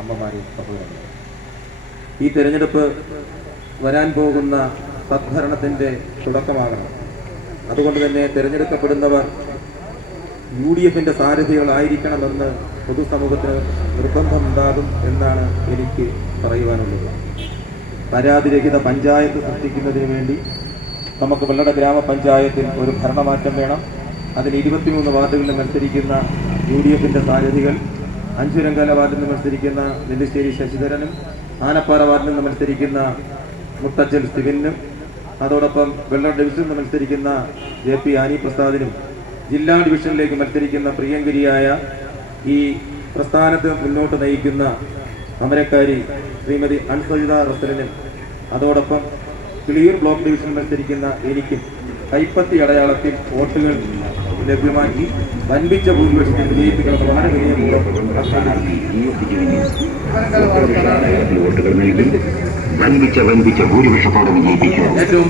അമ്മമാരെയും സഹോദരങ്ങളും, ഈ തെരഞ്ഞെടുപ്പ് വരാൻ പോകുന്ന സദ്ഭരണത്തിൻ്റെ തുടക്കമാകണം. അതുകൊണ്ട് തന്നെ തിരഞ്ഞെടുക്കപ്പെടുന്നവർ UDFിൻ്റെ സാരഥികളായിരിക്കണമെന്ന് പൊതുസമൂഹത്തിന് നിർബന്ധമുണ്ടാകും എന്നാണ് എനിക്ക് പറയുവാനുള്ളത്. പരാതിരഹിത പഞ്ചായത്ത് സൃഷ്ടിക്കുന്നതിന് വേണ്ടി നമുക്ക് വെള്ളട ഗ്രാമപഞ്ചായത്തിൽ ഒരു ഭരണമാറ്റം വേണം. അതിന് 23 വാർഡുകളിൽ മത്സരിക്കുന്ന UDFിൻ്റെ സാരഥികൾ, അഞ്ചുരങ്കല വാർഡിൽ നിന്ന് മത്സരിക്കുന്ന നെല്ലിശ്ശേരി ശശിധരനും, ആനപ്പാറ വാർഡിൽ നിന്ന് മത്സരിക്കുന്ന മുത്തച്ചൽ സ്റ്റിവനും, അതോടൊപ്പം വെള്ളട ഡിവിഷനിൽ നിന്ന് മത്സരിക്കുന്ന JP ആനി പ്രസാദിനും, ജില്ലാ ഡിവിഷനിലേക്ക് മത്സരിക്കുന്ന പ്രിയങ്കരിയായ ഈ പ്രസ്ഥാനത്ത് മുന്നോട്ട് നയിക്കുന്ന അമരക്കാരി ശ്രീമതി അൻസജിത റസലിനും, അതോടൊപ്പം കിളിയൂർ ബ്ലോക്ക് ഡിവിഷനിൽ മത്സരിക്കുന്ന എനിക്കും കൈപ്പത്തി അടയാളത്തിൽ വോട്ടുകൾ ലഭ്യമാക്കി വൻപിച്ച ഭൂരിപക്ഷത്തിൽ വിജയിപ്പിക്കുന്ന വളരെ വലിയ വൻപിച്ച ഭൂരിപക്ഷത്തോടെ വിജയിപ്പിക്കുക. ഏറ്റവും